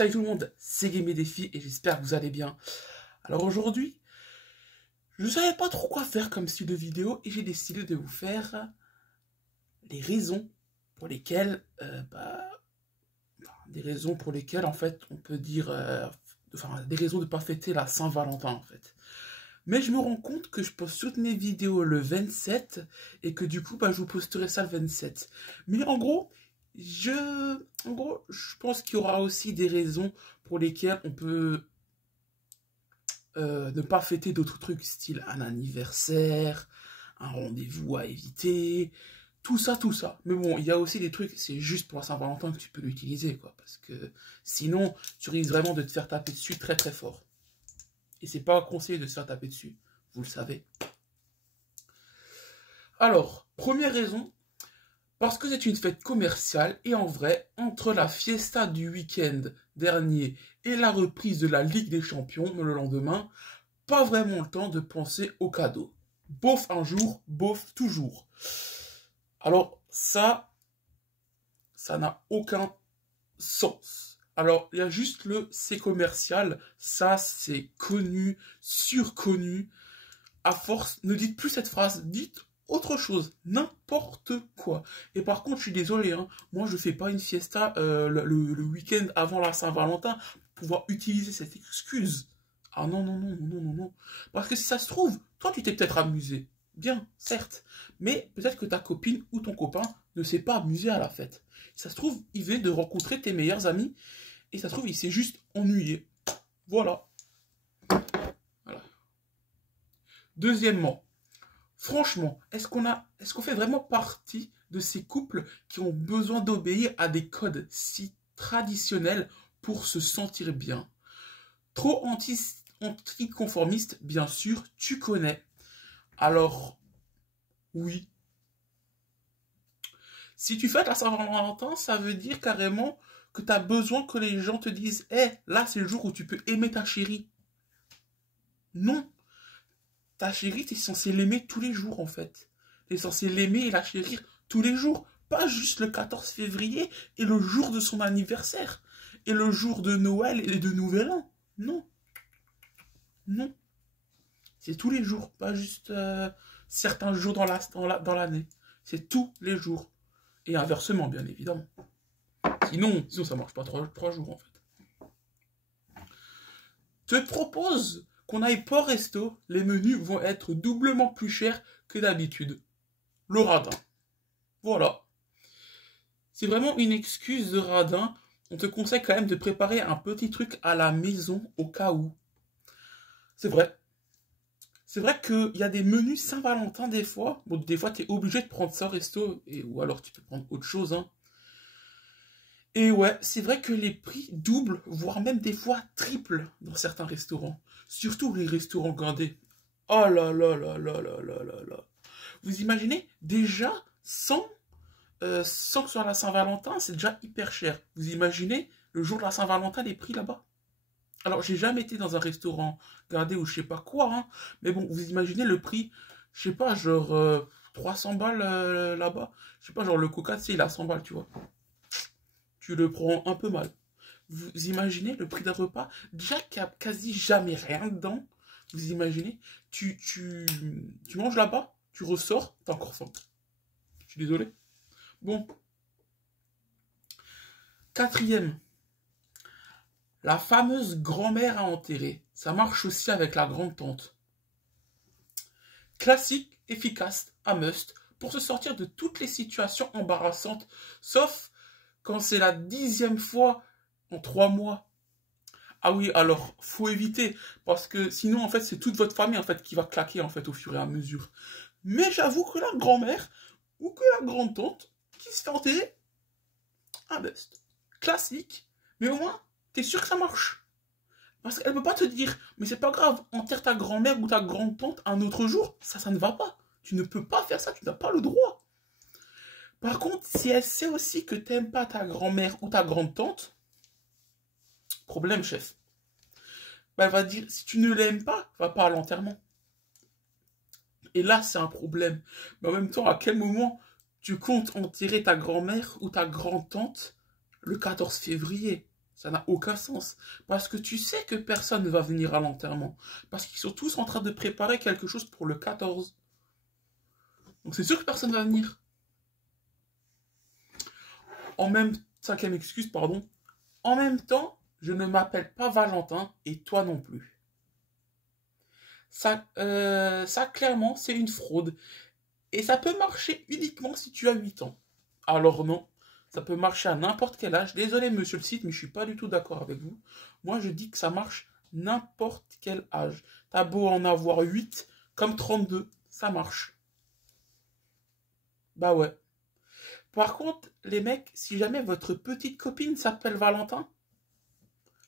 Salut tout le monde, c'est Game et Défi et j'espère que vous allez bien. Alors aujourd'hui, je ne savais pas trop quoi faire comme style de vidéo et j'ai décidé de vous faire les raisons pour lesquelles, des raisons pour lesquelles en fait on peut dire, des raisons de ne pas fêter la Saint-Valentin en fait. Mais je me rends compte que je poste toutes mes vidéos le 27 et que du coup, je vous posterai ça le 27. Mais en gros, je pense qu'il y aura aussi des raisons pour lesquelles on peut ne pas fêter d'autres trucs, style un anniversaire, un rendez-vous à éviter, tout ça, tout ça. Mais bon, il y a aussi des trucs, c'est juste pour la Saint-Valentin que tu peux l'utiliser, quoi. Parce que sinon, tu risques vraiment de te faire taper dessus très très fort. Et c'est pas conseillé de se faire taper dessus, vous le savez. Alors, première raison, parce que c'est une fête commerciale et en vrai, entre la fiesta du week-end dernier et la reprise de la Ligue des Champions le lendemain, pas vraiment le temps de penser aux cadeaux. Bof un jour, bof toujours. Alors ça n'a aucun sens. Alors, il y a juste le c'est commercial, ça c'est connu, surconnu. À force, ne dites plus cette phrase, dites autre chose, n'importe quoi. Et par contre, je suis désolé, hein, moi je fais pas une fiesta le week-end avant la Saint-Valentin pour pouvoir utiliser cette excuse. Ah non, non, non, non, non, non. Parce que si ça se trouve, toi tu t'es peut-être amusé. Bien, certes. Mais peut-être que ta copine ou ton copain ne s'est pas amusé à la fête. Si ça se trouve, il vient de rencontrer tes meilleurs amis. Et ça se trouve, il s'est juste ennuyé. Voilà. Voilà. Deuxièmement, franchement, est-ce qu'on fait vraiment partie de ces couples qui ont besoin d'obéir à des codes si traditionnels pour se sentir bien? Trop anticonformiste, bien sûr, tu connais. Alors, oui. Si tu fêtes la Saint-Valentin, ça veut dire carrément que tu as besoin que les gens te disent « Hey, là, c'est le jour où tu peux aimer ta chérie. » Non. Ta chérie, tu es censé l'aimer tous les jours, en fait. Tu es censé l'aimer et la chérir tous les jours. Pas juste le 14 février et le jour de son anniversaire. Et le jour de Noël et de Nouvel An. Non. Non. C'est tous les jours, pas juste certains jours dans l'année. C'est tous les jours. Et inversement, bien évidemment. Sinon ça marche pas 3 jours, en fait. Te propose qu'on aille pas au resto, les menus vont être doublement plus chers que d'habitude. Le radin. Voilà. C'est vraiment une excuse de radin. On te conseille quand même de préparer un petit truc à la maison au cas où. C'est vrai. C'est vrai qu'il y a des menus Saint-Valentin des fois. Bon, des fois, tu es obligé de prendre ça au resto. Ou alors, tu peux prendre autre chose. Hein. Et ouais, c'est vrai que les prix doublent, voire même des fois triplent dans certains restaurants. Surtout les restaurants gradés. Oh là là là là là là là là. Vous imaginez, déjà, sans que ce soit la Saint-Valentin, c'est déjà hyper cher. Vous imaginez, le jour de la Saint-Valentin, les prix là-bas? Alors, j'ai jamais été dans un restaurant gradé ou je sais pas quoi, hein. Mais bon, vous imaginez le prix, je sais pas, genre 300 balles là-bas. Je sais pas, genre le coca, tu sais, il a 100 balles, tu vois. Tu le prends un peu mal. Vous imaginez le prix d'un repas, déjà qu'il n'y a quasi jamais rien dedans. Vous imaginez, tu manges là-bas, tu ressors, t'as encore faim. Je suis désolé. Bon. Quatrième. La fameuse grand-mère à enterrer. Ça marche aussi avec la grande-tante. Classique, efficace, à must, pour se sortir de toutes les situations embarrassantes, sauf quand c'est la 10e fois en 3 mois. Ah oui, alors, faut éviter, parce que sinon, en fait, c'est toute votre famille, en fait, qui va claquer, en fait, au fur et à mesure. Mais j'avoue que la grand-mère, ou que la grande-tante, qui se fait enterrer, un best. Classique, mais au moins, t'es sûr que ça marche. Parce qu'elle peut pas te dire, mais c'est pas grave, enterre ta grand-mère ou ta grande-tante un autre jour, ça ne va pas. Tu ne peux pas faire ça, tu n'as pas le droit. Par contre, si elle sait aussi que t'aimes pas ta grand-mère ou ta grande-tante, problème, chef. Elle va dire, si tu ne l'aimes pas, va pas à l'enterrement. Et là, c'est un problème. Mais en même temps, à quel moment tu comptes enterrer ta grand-mère ou ta grande-tante le 14 février? Ça n'a aucun sens. Parce que tu sais que personne ne va venir à l'enterrement. Parce qu'ils sont tous en train de préparer quelque chose pour le 14. Donc c'est sûr que personne ne va venir. Cinquième excuse, pardon. En même temps, je ne m'appelle pas Valentin et toi non plus. Ça, clairement, c'est une fraude. Et ça peut marcher uniquement si tu as 8 ans. Alors non, ça peut marcher à n'importe quel âge. Désolé, monsieur le site, mais je suis pas du tout d'accord avec vous. Moi, je dis que ça marche n'importe quel âge. T'as beau en avoir 8, comme 32, ça marche. Bah ouais. Par contre, les mecs, si jamais votre petite copine s'appelle Valentin,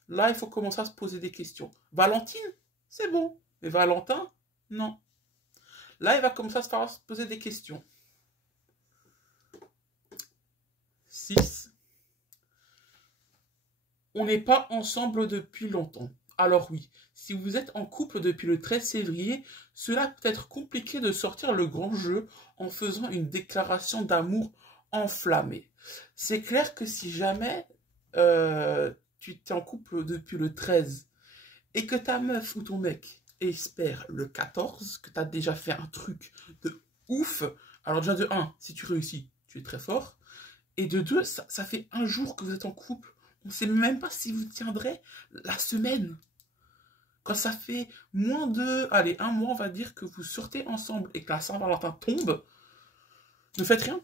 là, il faut commencer à se poser des questions. Valentine, c'est bon. Mais Valentin, non. Là, il va commencer à se poser des questions. 6. On n'est pas ensemble depuis longtemps. Alors oui, si vous êtes en couple depuis le 13 février, cela peut être compliqué de sortir le grand jeu en faisant une déclaration d'amour enflammée. C'est clair que si jamais tu t'es en couple depuis le 13 et que ta meuf ou ton mec espère le 14, que tu as déjà fait un truc de ouf, alors déjà de 1, si tu réussis, tu es très fort, et de 2, ça fait un jour que vous êtes en couple, on ne sait même pas si vous tiendrez la semaine. Quand ça fait moins de, allez, un mois, on va dire que vous sortez ensemble et que la Saint-Valentin tombe, ne faites rien.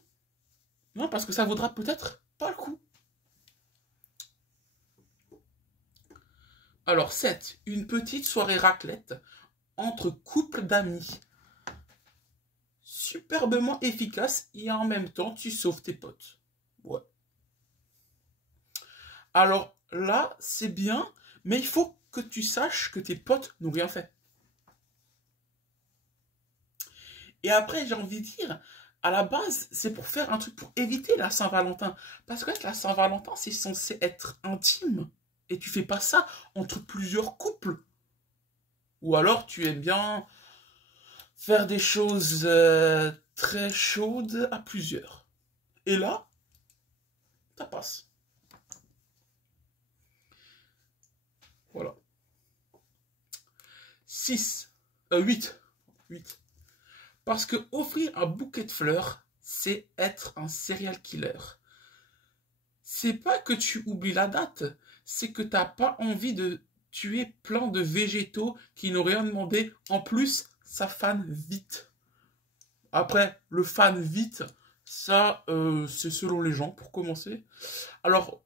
Non, parce que ça vaudra peut-être pas le coup. Alors 7. Une petite soirée raclette entre couples d'amis. Superbement efficace et en même temps, tu sauves tes potes. Ouais. Alors là, c'est bien, mais il faut que tu saches que tes potes n'ont rien fait. Et après, j'ai envie de dire, à la base, c'est pour faire un truc pour éviter la Saint-Valentin. Parce que la Saint-Valentin, c'est censé être intime. Et tu fais pas ça entre plusieurs couples. Ou alors, tu aimes bien faire des choses très chaudes à plusieurs. Et là, ça passe. Voilà. 8. Parce que offrir un bouquet de fleurs, c'est être un serial killer. C'est pas que tu oublies la date, c'est que t'as pas envie de tuer plein de végétaux qui n'ont rien demandé. En plus, ça fane vite. Après, le fan vite, ça, c'est selon les gens, pour commencer. Alors,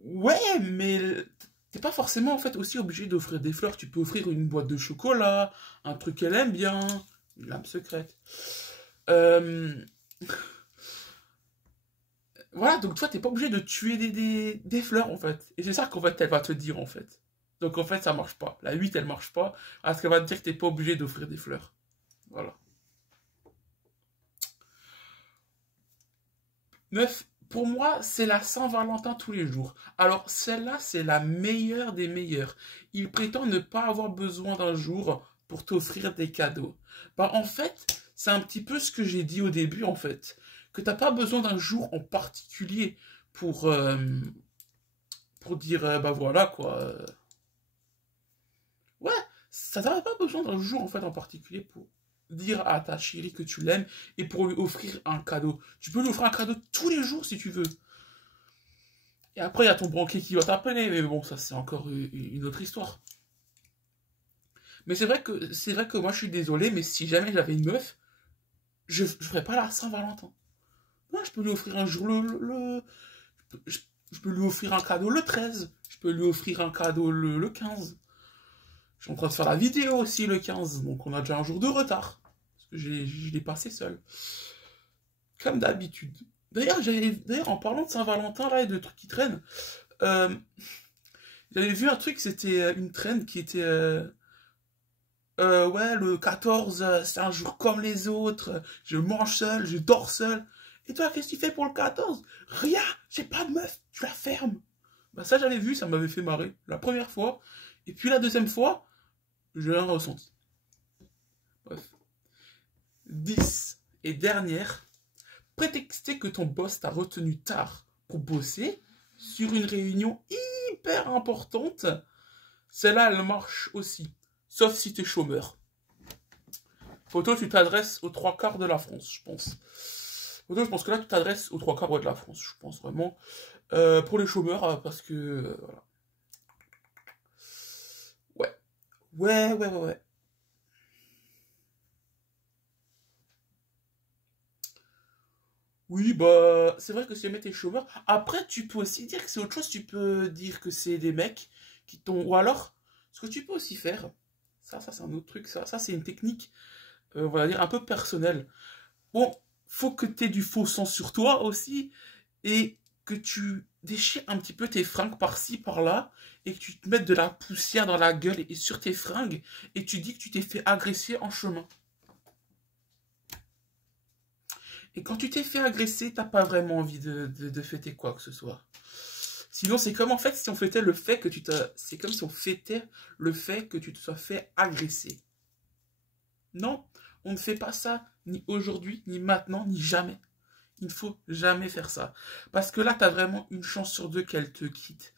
ouais, mais t'es pas forcément, en fait, aussi obligé d'offrir des fleurs. Tu peux offrir une boîte de chocolat, un truc qu'elle aime bien, une lame secrète. Voilà, donc toi, t'es pas obligé de tuer des fleurs, en fait. Et c'est ça qu'en fait, elle va te dire, en fait. Donc, en fait, ça marche pas. La 8, elle marche pas, parce qu'elle va te dire que t'es pas obligé d'offrir des fleurs. Voilà. 9. Pour moi, c'est la Saint-Valentin tous les jours. Alors, celle-là, c'est la meilleure des meilleures. Il prétend ne pas avoir besoin d'un jour pour t'offrir des cadeaux. Bah, en fait, c'est un petit peu ce que j'ai dit au début, en fait. Que t'as pas besoin d'un jour en particulier pour dire, bah voilà, quoi. Ouais, ça n'a pas besoin d'un jour, en fait, en particulier pour dire à ta chérie que tu l'aimes et pour lui offrir un cadeau. Tu peux lui offrir un cadeau tous les jours si tu veux. Et après, il y a ton banquier qui va t'appeler, mais bon, ça c'est encore une autre histoire. Mais c'est vrai que moi je suis désolé, mais si jamais j'avais une meuf, je ferais pas la Saint-Valentin. Moi, je peux lui offrir un jour je peux lui offrir un cadeau le 13. Je peux lui offrir un cadeau le 15. Je suis en train de faire la vidéo aussi le 15, donc on a déjà un jour de retard. Parce que je l'ai passé seul. Comme d'habitude. D'ailleurs, en parlant de Saint-Valentin là et de trucs qui traînent, j'avais vu un truc, c'était une traîne qui était ouais, le 14, c'est un jour comme les autres, je mange seul, je dors seul. Et toi, qu'est-ce que tu fais pour le 14? Rien, j'ai pas de meuf, tu la fermes. Bah ça, j'avais vu, ça m'avait fait marrer, la première fois. Et puis la deuxième fois, je l'ai ressenti. Bref. 10. Et dernière, prétexter que ton boss t'a retenu tard pour bosser, sur une réunion hyper importante, celle-là, elle marche aussi. Sauf si tu es chômeur. Photo, tu t'adresses aux 3/4 de la France, je pense. Photo, je pense que là, tu t'adresses aux 3/4 de la France, je pense vraiment. Pour les chômeurs, parce que... voilà. Ouais. Ouais. Oui, bah, c'est vrai que si jamais t'es chômeur, après, tu peux aussi dire que c'est autre chose. Tu peux dire que c'est des mecs qui t'ont... Ou alors, ce que tu peux aussi faire, ça c'est un autre truc, ça c'est une technique, on va dire, un peu personnelle. Bon, faut que t'aies du faux sang sur toi aussi, et que tu déchires un petit peu tes fringues par-ci, par-là, et que tu te mettes de la poussière dans la gueule et sur tes fringues, et tu dis que tu t'es fait agresser en chemin. Et quand tu t'es fait agresser, t'as pas vraiment envie de fêter quoi que ce soit. Sinon, c'est comme en fait si on fêtait le fait que tu te... C'est comme si on fêtait le fait que tu te sois fait agresser. Non, on ne fait pas ça, ni aujourd'hui, ni maintenant, ni jamais. Il ne faut jamais faire ça. Parce que là, tu as vraiment une chance sur deux qu'elle te quitte.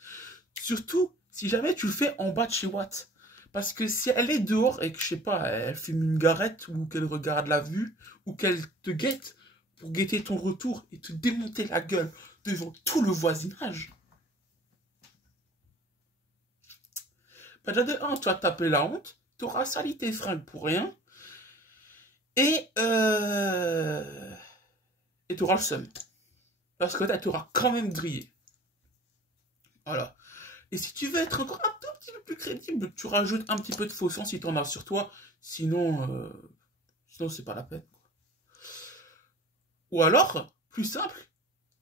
Surtout, si jamais tu le fais en bas de chez Watt. Parce que si elle est dehors et que, je sais pas, elle fume une garette ou qu'elle regarde la vue ou qu'elle te guette pour guetter ton retour et te démonter la gueule devant tout le voisinage. Bah déjà de 1, tu vas te taper la honte, tu auras sali tes fringues pour rien et tu auras le seum. Parce que là, tu auras quand même grillé. Voilà. Et si tu veux être encore un tout petit peu plus crédible, tu rajoutes un petit peu de faux sang si tu en as sur toi. Sinon, c'est pas la peine. Ou alors, plus simple,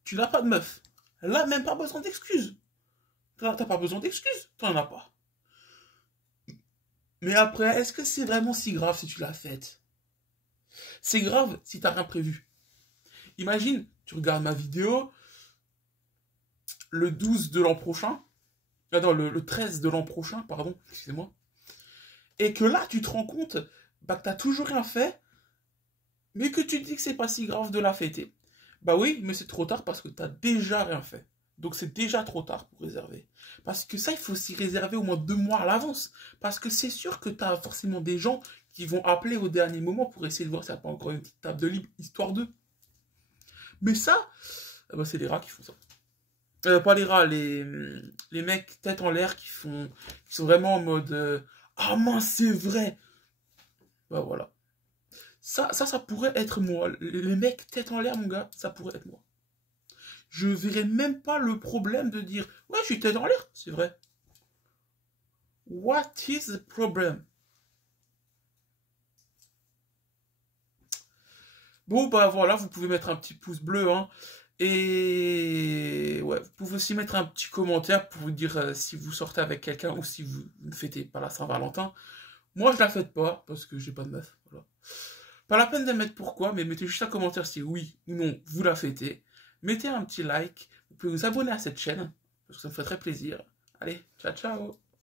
tu n'as pas de meuf. Là, même pas besoin d'excuses. T'as pas besoin d'excuses, t'en as pas. Mais après, est-ce que c'est vraiment si grave si tu l'as faite? C'est grave si t'as rien prévu. Imagine, tu regardes ma vidéo le 12 de l'an prochain. Non, le 13 de l'an prochain, pardon, excusez-moi. Et que là, tu te rends compte bah, que t'as toujours rien fait, mais que tu te dis que c'est pas si grave de la fêter. Bah oui, mais c'est trop tard parce que t'as déjà rien fait. Donc c'est déjà trop tard pour réserver. Parce que ça, il faut s'y réserver au moins 2 mois à l'avance. Parce que c'est sûr que t'as forcément des gens qui vont appeler au dernier moment pour essayer de voir si t'as pas encore une petite table de libre, histoire d'eux. Mais ça, bah, c'est les rats qui font ça. Pas les rats, les mecs tête en l'air qui sont vraiment en mode ah mince, c'est vrai. Bah voilà. Ça pourrait être moi. Les mecs tête en l'air, mon gars, ça pourrait être moi. Je verrais même pas le problème de dire ouais, je suis tête en l'air, c'est vrai. What is the problem? Bon, bah voilà, vous pouvez mettre un petit pouce bleu, hein. Et ouais, vous pouvez aussi mettre un petit commentaire pour vous dire si vous sortez avec quelqu'un ou si vous ne fêtez pas la Saint-Valentin. Moi, je la fête pas parce que j'ai pas de meuf. Voilà. Pas la peine de mettre pourquoi, mais mettez juste un commentaire si oui ou non vous la fêtez. Mettez un petit like. Vous pouvez vous abonner à cette chaîne parce que ça me fait très plaisir. Allez, ciao ciao.